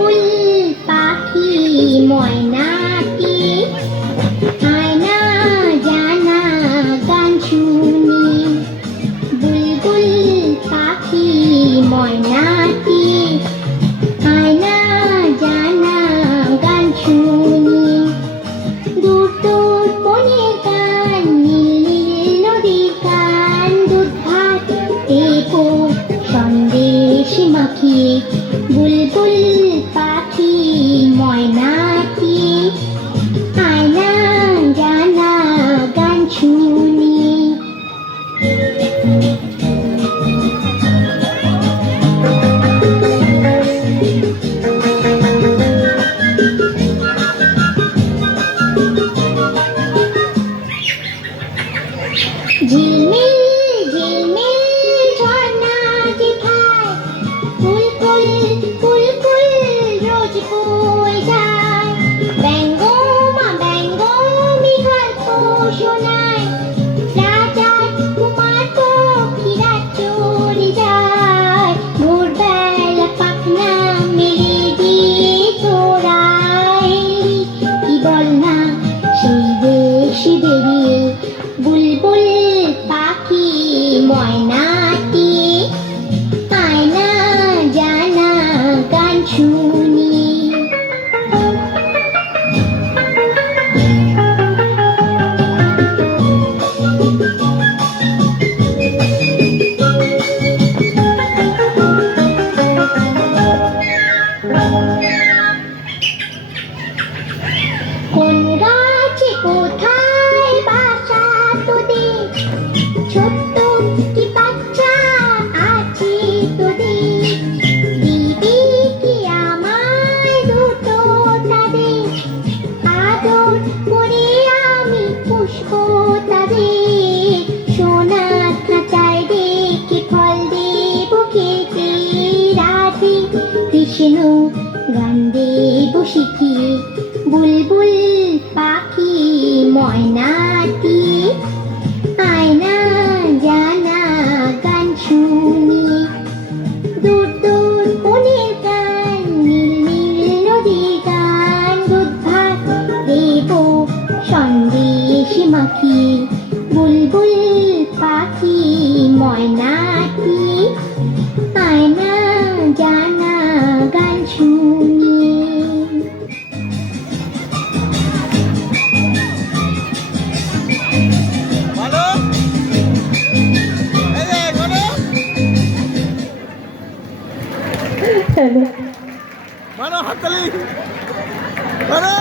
বুলবুল পাখি ময়নাটি আয়না জানা গান শুনি বুলবুল পাখি ময়নাটি আয়না জানা গান শুনি দূর দূর বনে গান নীল নীল নদী গান দুধ ভাত দেবো সন্দেশ মাখিয়ে বুলবুল পাখি ময়নাটি আয়না জানা গান শুনি ঝিলমিল ঝিলমিল ঝর্ণা যেথায় ফুল ফুল ফুল রোজ বয়ে যায় ব্যঙ্গমা ব্যঙ্গমি গল্প শোনায় রাজার কুমার পক্ষীরা চলে যায় ভোরবেলা পাখনা মেলে দিয়ে তোরায় কি বল না সেই দেশে বেরিয়ে বুলবুল পাখি ময়নাটি আয়না জানা গান শুনি কোন গাছে কোথায় বাসা তোদের ছোট্ট কি বাচ্চা আছে তোদের দিবি কি আমায় দুটো তাদের আদর করে আমি পুষবো তাদের সোনার খাঁচায় রেখে ফল দেব খেতে রাধে কৃষ্ণ গান দেব শিখিয়ে বুলবুল পাখি ময়নাটি আয়না জানা গান শুনি দূর দূর বনের গান নীল নীল নদী গান দুধ ভাত দেব সন্দেশ মাখিয়ে বুলবুল পাখি ময়নাটি আয়না জানা গান শুনি মানো হাততালি মানো